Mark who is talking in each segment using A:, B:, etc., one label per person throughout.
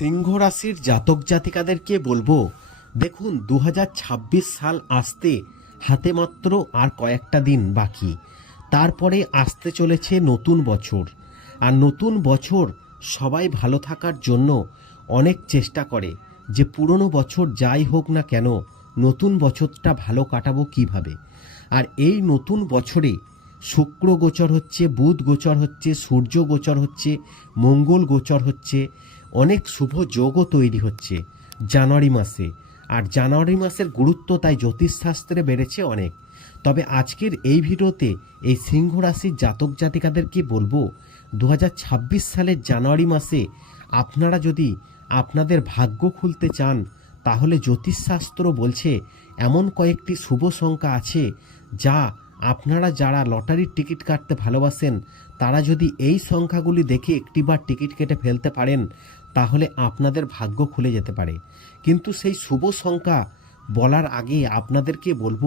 A: সিংহ রাশির জাতক জাতিকাদেরকে বলব, দেখুন দু হাজার ছাব্বিশ সাল আসতে হাতে মাত্র আর কয়েকটা দিন বাকি। তারপরে আসতে চলেছে নতুন বছর। আর নতুন বছর সবাই ভালো থাকার জন্য অনেক চেষ্টা করে যে পুরনো বছর যাই হোক না কেন, নতুন বছরটা ভালো কাটাবো কীভাবে। আর এই নতুন বছরে শুক্র গোচর হচ্ছে, বুধ গোচর হচ্ছে, সূর্য গোচর হচ্ছে, মঙ্গল গোচর হচ্ছে অনেক শুভ যোগও তৈরি হচ্ছে জানুয়ারি মাসে। আর জানুয়ারি মাসের গুরুত্ব তাই জ্যোতিষশাস্ত্রে বেড়েছে অনেক। তবে আজকের এই ভিডিওতে এই সিংহ রাশির জাতক জাতিকাদেরকে বলব দু হাজার ছাব্বিশ সালের জানুয়ারি মাসে আপনারা যদি আপনাদের ভাগ্য খুলতে চান, তাহলে জ্যোতিষশাস্ত্র বলছে এমন কয়েকটি শুভ সংখ্যা আছে যা আপনারা যারা লটারির টিকিট কাটতে ভালোবাসেন, তারা যদি এই সংখ্যাগুলি দেখে একটিবার টিকিট কেটে ফেলতে পারেন তাহলে আপনাদের ভাগ্য খুলে যেতে পারে। কিন্তু সেই শুভ সংখ্যা বলার আগে আপনাদেরকে বলব,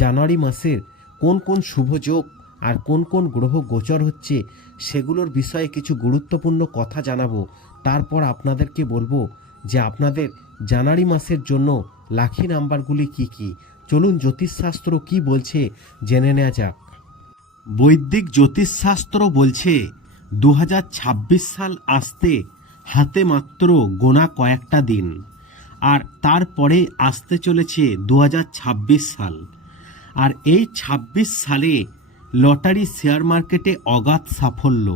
A: জানুয়ারি মাসের কোন কোন শুভ যোগ আর কোন কোন গ্রহ গোচর হচ্ছে সেগুলোর বিষয়ে কিছু গুরুত্বপূর্ণ কথা জানাব। তারপর আপনাদেরকে বলব যে আপনাদের জানুয়ারি মাসের জন্য লাখি নাম্বারগুলি কি কি? চলুন জ্যোতিষশাস্ত্র কি বলছে জেনে নেওয়া যাক। বৈদিক জ্যোতিষশাস্ত্র বলছে দু হাজার ছাব্বিশ সাল আসতে হাতে মাত্র গোনা কয়েকটা দিন, আর তারপরে আসতে চলেছে দু হাজার ছাব্বিশ সাল। আর এই ২৬ সালে লটারি শেয়ার মার্কেটে অগাধ সাফল্য,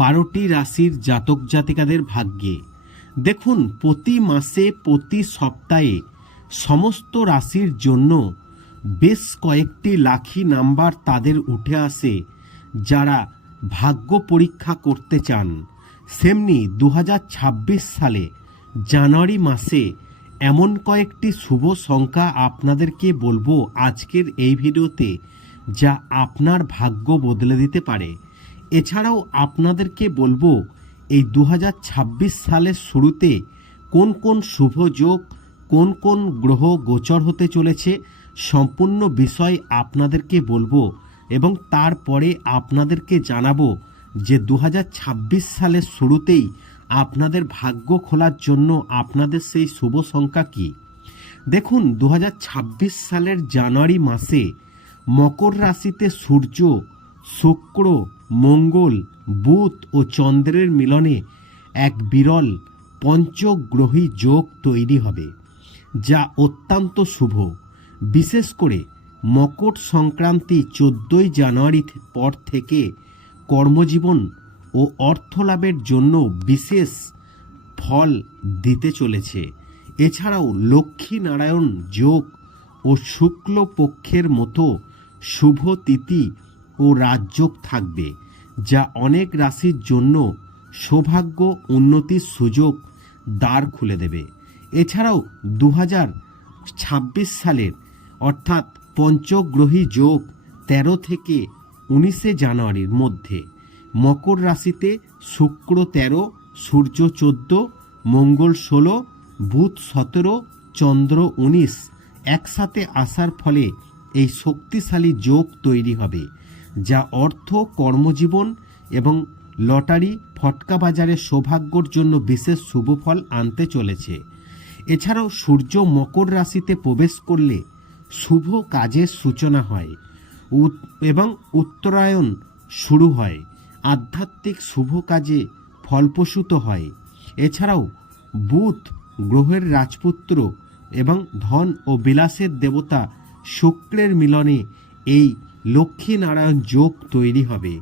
A: বারোটি রাশির জাতক জাতিকাদের ভাগ্যে। দেখুন, প্রতি মাসে, প্রতি সপ্তাহে সমস্ত রাশির জন্য বেশ কয়েকটি লাখি নাম্বার তাদের উঠে আসে যারা ভাগ্য পরীক্ষা করতে চান। সেমনি দু হাজার ছাব্বিশ সালে জানুয়ারি মাসে এমন কয়েকটি শুভ সংখ্যা আপনাদেরকে বলব আজকের এই ভিডিওতে, যা আপনার ভাগ্য বদলে দিতে পারে। এছাড়াও আপনাদেরকে বলব, এই দু হাজার ছাব্বিশ সালের শুরুতে কোন কোন শুভ যোগ, কোন কোন গ্রহ গোচর হতে চলেছে, সম্পূর্ণ বিষয় আপনাদেরকে বলব এবং তারপরে আপনাদেরকে জানাব যে দু হাজার ছাব্বিশ সালের শুরুতেই আপনাদের ভাগ্য খোলার জন্য আপনাদের সেই শুভ সংখ্যা কী? দেখুন দু হাজার ছাব্বিশ সালের জানুয়ারি মাসে মকর রাশিতে সূর্য, শুক্র, মঙ্গল, বুধ ও চন্দ্রের মিলনে এক বিরল পঞ্চগ্রহী যোগ তৈরি হবে, যা অত্যন্ত শুভ। বিশেষ করে মকর সংক্রান্তি চোদ্দোই জানুয়ারি পর থেকে কর্মজীবন ও অর্থলাভের জন্য বিশেষ ফল দিতে চলেছে। এছাড়াও লক্ষ্মী নারায়ণ যোগ ও শুক্ল পক্ষের মতো শুভ তিথি ও রাজযোগ থাকবে, যা অনেক রাশির জন্য সৌভাগ্য উন্নতির সুযোগ দ্বার খুলে দেবে। এছাড়াও দু ছাব্বিশ সালের অর্থাৎ পঞ্চগ্রহী যোগ তেরো থেকে উনিশে জানুয়ারির মধ্যে মকর রাশিতে শুক্র তেরো, সূর্য চোদ্দ, মঙ্গল ষোলো, বুধ সতেরো, চন্দ্র উনিশ একসাথে আসার ফলে এই শক্তিশালী যোগ তৈরি হবে, যা অর্থ, কর্মজীবন এবং লটারি, ফটকা বাজারে সৌভাগ্যর জন্য বিশেষ শুভ ফল আনতে চলেছে। এছাড়াও সূর্য মকর রাশিতে প্রবেশ করলে শুভ কাজের সূচনা হয় এবং উত্তরায়ণ শুরু হয়। আধ্যাত্মিক শুভ কাজে ফলপ্রসূত হয়। এছাড়াও বুধ গ্রহের রাজপুত্র এবং ধন ও বিলাসের দেবতা শুক্রের মিলনে এই লক্ষ্মী নারায়ণ যোগ তৈরি হবে,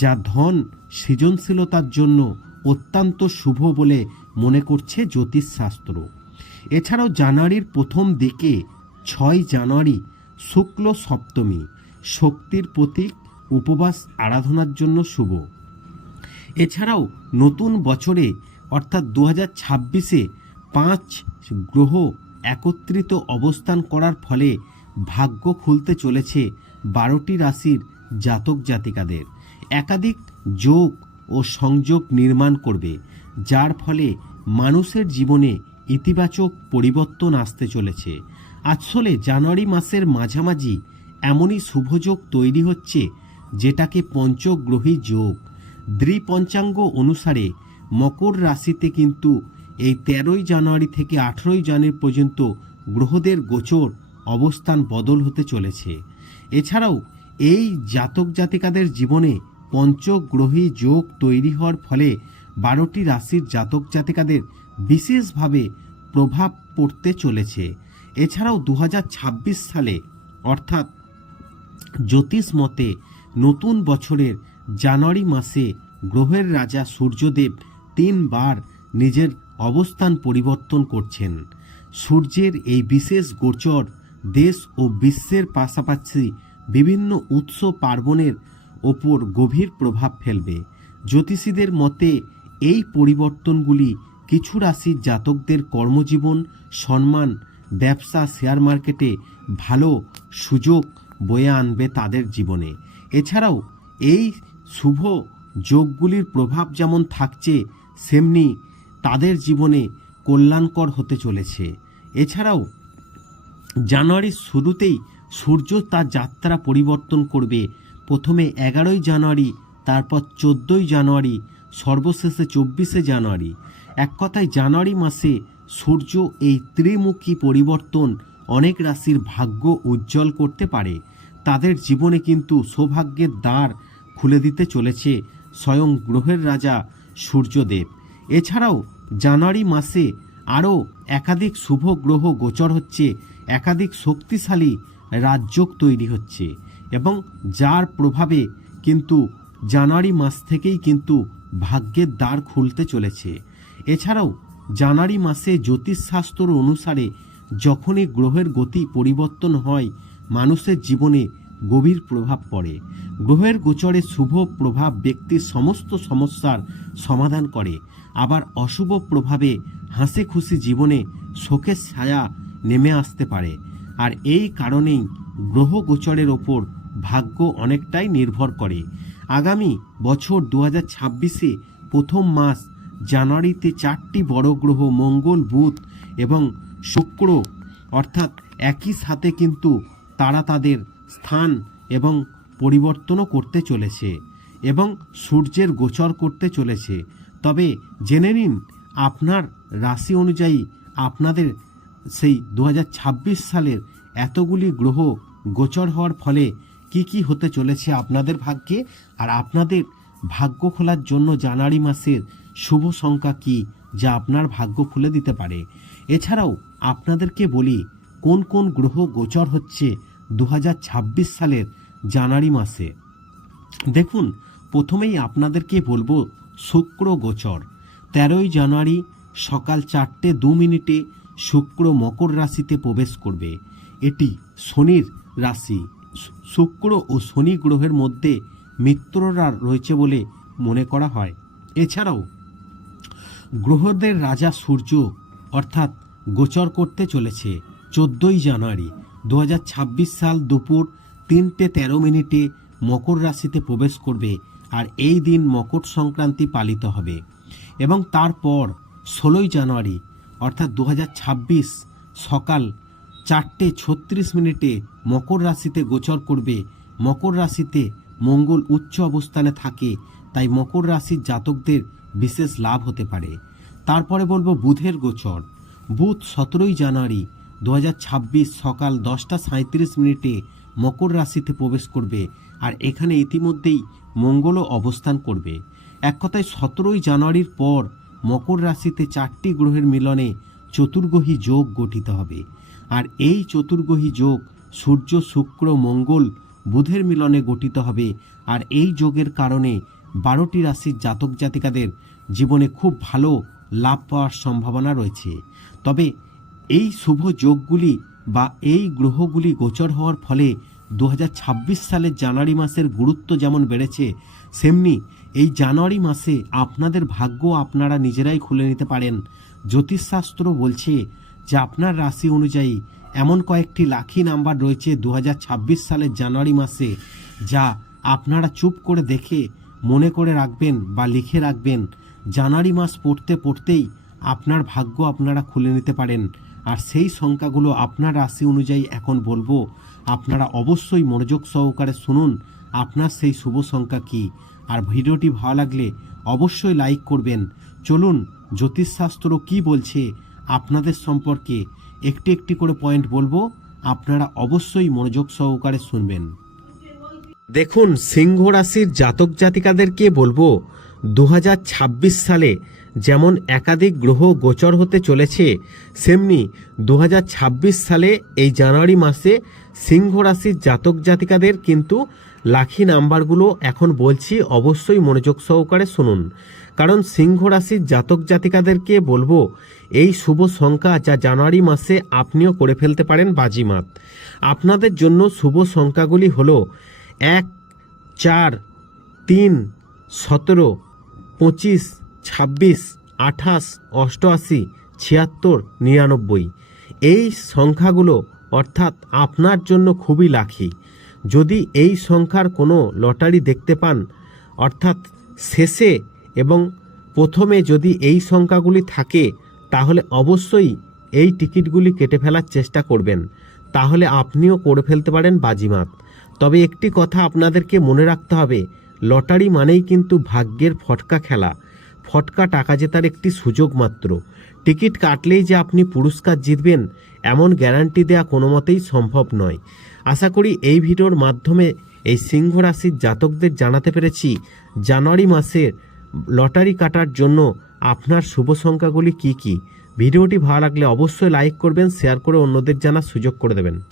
A: যা ধন সৃজনশীলতার জন্য অত্যন্ত শুভ বলে মনে করছে জ্যোতিষশাস্ত্র। এছাড়াও জানুয়ারির প্রথম দিকে ছয় জানুয়ারি শুক্ল সপ্তমী শক্তির প্রতীক, উপবাস, আরাধনার জন্য শুভ। এছাড়াও নতুন বছরে, অর্থাৎ দু হাজার ছাব্বিশে পাঁচ গ্রহ একত্রিত অবস্থান করার ফলে ভাগ্য খুলতে চলেছে বারোটি রাশির জাতক জাতিকাদের। একাধিক যোগ ও সংযোগ নির্মাণ করবে, যার ফলে মানুষের জীবনে ইতিবাচক পরিবর্তন আসতে চলেছে। আসলে জানুয়ারি মাসের মাঝামাঝি এমনই শুভযোগ তৈরি হচ্ছে যেটাকে পঞ্চগ্রহী যোগ। দ্বিপঞ্চাঙ্গ অনুসারে মকর রাশিতে কিন্তু এই তেরোই জানুয়ারি থেকে আঠেরোই জানুয়ারি পর্যন্ত গ্রহদের গোচর অবস্থান বদল হতে চলেছে। এছাড়াও এই জাতক জাতিকাদের জীবনে পঞ্চগ্রহী যোগ তৈরি হওয়ার ফলে বারোটি রাশির জাতক জাতিকাদের বিশেষভাবে প্রভাব পড়তে চলেছে। এছাড়াও দু হাজার ছাব্বিশ সালে অর্থাৎ জ্যোতিষ মতে, নতুন বছরের জানুয়ারি মাসে গ্রহের রাজা সূর্যদেব তিনবার নিজের অবস্থান পরিবর্তন করছেন। সূর্যের এই বিশেষ গোচর দেশ ও বিশ্বের পাশাপাশি বিভিন্ন উৎসব পার্বণের ওপর গভীর প্রভাব ফেলবে। জ্যোতিষীদের মতে, এই পরিবর্তনগুলি কিছু রাশির জাতকদের কর্মজীবন, সম্মান, ব্যবসা, শেয়ার মার্কেটে ভালো সুযোগ বয়ে আনবে তাদের জীবনে। এছাড়াও এই শুভ যোগগুলির প্রভাব যেমন থাকছে, সেমনি তাদের জীবনে কল্যাণকর হতে চলেছে। এছাড়াও জানুয়ারির শুরুতেই সূর্য তার যাত্রা পরিবর্তন করবে। প্রথমে এগারোই জানুয়ারি, তারপর চোদ্দোই জানুয়ারি, সর্বশেষে চব্বিশে জানুয়ারি। এক কথায় জানুয়ারি মাসে সূর্য এই ত্রিমুখী পরিবর্তন অনেক রাশির ভাগ্য উজ্জ্বল করতে পারে। তাদের জীবনে কিন্তু সৌভাগ্যের দ্বার খুলে দিতে চলেছে স্বয়ং গ্রহের রাজা সূর্যদেব। এছাড়াও জানুয়ারি মাসে আরও একাধিক শুভ গ্রহ গোচর হচ্ছে, একাধিক শক্তিশালী রাজযোগ তৈরি হচ্ছে এবং যার প্রভাবে কিন্তু জানুয়ারি মাস থেকেই কিন্তু ভাগ্যের দ্বার খুলতে চলেছে। এছাড়াও জানুয়ারি মাসে জ্যোতিষশাস্ত্র অনুসারে যখনই গ্রহের গতি পরিবর্তন হয় মানুষের জীবনে গভীর প্রভাব পড়ে। গ্রহের গোচরে শুভ প্রভাব ব্যক্তির সমস্ত সমস্যার সমাধান করে। আবার অশুভ প্রভাবে হাসি খুশি জীবনে শোকের ছায়া নেমে আসতে পারে। আর এই কারণেই গ্রহ গোচরের ওপর ভাগ্য অনেকটাই নির্ভর করে। আগামী বছর দু হাজার ছাব্বিশে প্রথম মাস জানুয়ারিতে চারটি বড় গ্রহ মঙ্গল, বুধ এবং শুক্র অর্থাৎ একই সাথে কিন্তু তারা তাদের স্থান এবং পরিবর্তনও করতে চলেছে এবং সূর্যের গোচর করতে চলেছে। তবে জেনে নিন, আপনার রাশি অনুযায়ী আপনাদের সেই দু হাজার ছাব্বিশ সালের এতগুলি গ্রহ গোচর হওয়ার ফলে কি কি হতে চলেছে আপনাদের ভাগ্যে? আর আপনাদের ভাগ্য খোলার জন্য জানুয়ারি মাসের শুভ সংখ্যা কি, যা আপনার ভাগ্য খুলে দিতে পারে? এছাড়াও আপনাদেরকে বলি কোন কোন গ্রহ গোচর হচ্ছে দু হাজার ছাব্বিশ সালের জানুয়ারি মাসে? দেখুন, প্রথমেই আপনাদেরকে বলব শুক্র গোচর। তেরোই জানুয়ারি সকাল চারটে দু মিনিটে শুক্র মকর রাশিতে প্রবেশ করবে। এটি শনির রাশি। শুক্র ও শনি গ্রহের মধ্যে মিত্ররা রয়েছে বলে মনে করা হয়। এছাড়াও গ্রহদের রাজা সূর্য অর্থাৎ গোচর করতে চলেছে। চোদ্দোই জানুয়ারি দু হাজার ছাব্বিশ সাল দুপুর তিনটে তেরো মিনিটে মকর রাশিতে প্রবেশ করবে আর এই দিন মকর সংক্রান্তি পালিত হবে। এবং তারপর ষোলোই জানুয়ারি অর্থাৎ দু হাজার ছাব্বিশ সকাল চারটে ছত্রিশ মিনিটে মকর রাশিতে গোচর করবে। মকর রাশিতে মঙ্গল উচ্চ অবস্থানে থাকে, তাই মকর রাশির জাতকদের বিশেষ লাভ হতে পারে। তারপরে বলব বুধের গোচর। বুধ সতেরোই জানুয়ারি দু হাজার ছাব্বিশ সকাল দশটা সাঁত্রিশ মিনিটে মকর রাশিতে প্রবেশ করবে আর এখানে ইতিমধ্যেই মঙ্গলও অবস্থান করবে। এক কথায়, সতেরোই জানুয়ারির পর মকর রাশিতে চারটি গ্রহের মিলনে চতুর্গ্রহী যোগ গঠিত হবে। আর এই চতুর্গ্রহী যোগ সূর্য, শুক্র, মঙ্গল বুধের মিলনে গঠিত হবে। আর এই যোগের কারণে বারোটি রাশির জাতক জাতিকাদের জীবনে খুব ভালো লাভ পাওয়ার সম্ভাবনা রয়েছে। তবে এই শুভ যোগগুলি বা এই গ্রহগুলি গোচর হওয়ার ফলে দু হাজার ছাব্বিশ সালের জানুয়ারি মাসের গুরুত্ব যেমন বেড়েছে, সেমনি এই জানুয়ারি মাসে আপনাদের ভাগ্য আপনারা নিজেরাই খুলে নিতে পারেন। জ্যোতিষশাস্ত্র বলছে যে আপনার রাশি অনুযায়ী এমন কয়েকটি লাখি নাম্বার রয়েছে দু হাজার ছাব্বিশ সালের জানুয়ারি মাসে, যা আপনারা চুপ করে দেখে, মনে করে রাখবেন বা লিখে রাখবেন। জানুয়ারি মাস পড়তে পড়তেই আপনার ভাগ্য আপনারা খুলে নিতে পারেন। আর সেই সংখ্যাগুলো আপনার রাশি অনুযায়ী এখন বলব, আপনারা অবশ্যই মনোযোগ সহকারে শুনুন, আপনার সেই শুভ সংখ্যা কি। আর ভিডিওটি ভালো লাগলে অবশ্যই লাইক করবেন। চলুন, জ্যোতিষশাস্ত্র কি বলছে আপনাদের সম্পর্কে একটি একটি করে পয়েন্ট বলব, আপনারা অবশ্যই মনোযোগ সহকারে শুনবেন। দেখুন, সিংহ রাশির জাতক জাতিকাদেরকে বলব দু হাজার ছাব্বিশ সালে যেমন একাধিক গ্রহ গোচর হতে চলেছে, সেমনি দু হাজার ছাব্বিশ সালে এই জানুয়ারি মাসে সিংহ রাশির জাতক জাতিকাদের কিন্তু লাখি নাম্বারগুলো এখন বলছি অবশ্যই মনোযোগ সহকারে শুনুন। কারণ সিংহ রাশির জাতক জাতিকাদেরকে বলব, এই শুভ সংখ্যা যা জানুয়ারি মাসে আপনিও করে ফেলতে পারেন বাজিমাত। আপনাদের জন্য শুভ সংখ্যাগুলি হলো এক, চার, তিন, সতেরো পঁচিশ, ছাব্বিশ, আঠাশ, অষ্টআশি, ছিয়াত্তর, নিরানব্বই। এই সংখ্যাগুলো অর্থাৎ আপনার জন্য খুবই লাখি যদি এই সংখ্যার কোনো লটারি দেখতে পান, অর্থাৎ শেষে এবং প্রথমে যদি এই সংখ্যাগুলি থাকে, তাহলে অবশ্যই এই টিকিটগুলি কেটে ফেলার চেষ্টা করবেন। তাহলে আপনিও করে ফেলতে পারেন বাজিমাত। তবে একটি কথা আপনাদেরকে মনে রাখতে হবে লটারি মানেই কিন্তু ভাগ্যের ফটকা খেলা। ফটকা টাকা জেতার একটি সুযোগ মাত্র। টিকিট কাটলেই যে আপনি পুরস্কার জিতবেন, এমন গ্যারান্টি দেওয়া কোনো মতেই সম্ভব নয়। আশা করি এই ভিডিওর মাধ্যমে এই সিংহ রাশির জাতকদের জানাতে পেরেছি, জানুয়ারি মাসের লটারি কাটার জন্য আপনার শুভ সংখ্যাগুলি কি কি। ভিডিওটি ভালো লাগলে অবশ্যই লাইক করবেন, শেয়ার করে অন্যদের জানার সুযোগ করে দেবেন।